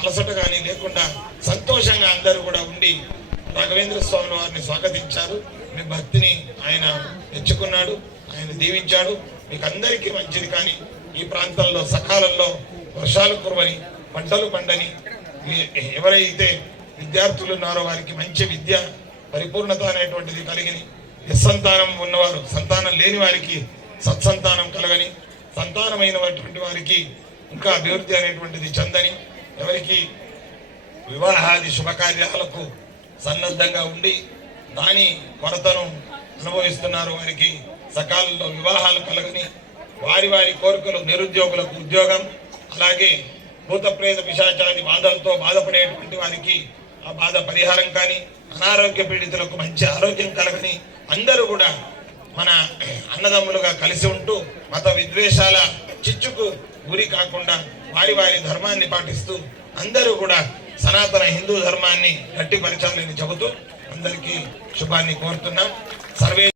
అలసట కానీ లేకుండా సంతోషంగా అందరూ కూడా ఉండి రాఘవేంద్ర స్వామి వారిని స్వాగతించారు. మీ భక్తిని ఆయన మెచ్చుకున్నాడు, ఆయన దీవించాడు. మీకు అందరికీ మంచిది. కానీ ఈ ప్రాంతంలో సకాలంలో వర్షాలు కురవని, పంటలు పండని, ఎవరైతే విద్యార్థులు ఉన్నారో వారికి మంచి విద్య పరిపూర్ణత అనేటువంటిది కలిగిని, నిస్సంతానం ఉన్నవారు సంతానం లేని వారికి సత్సంతానం కలగని, సంతానమైనటువంటి వారికి ఇంకా అభివృద్ధి అనేటువంటిది చెందని, ఎవరికి వివాహాది శుభకార్యాలకు సన్నద్ధంగా ఉండి దాని కొరతను అనుభవిస్తున్నారు వారికి సకాలంలో వివాహాలు కలగని, వారి వారి కోరికలు, నిరుద్యోగులకు ఉద్యోగం, అలాగే భూతప్రేత పిశాచాది బాధలతో బాధపడేటువంటి వారికి ఆ బాధ పరిహారం కానీ, అనారోగ్య పీడితులకు మంచి ఆరోగ్యం కలగని, అందరూ కూడా మన అన్నదమ్ములుగా కలిసి ఉంటూ మత విద్వేషాల చిచ్చుకు గురి కాకుండా వారి వారి ధర్మాన్ని పాటిస్తూ అందరూ కూడా సనాతన హిందూ ధర్మాన్ని గట్టిపరచాలని చెబుతూ అందరికీ శుభాన్ని కోరుతున్నాం. సర్వే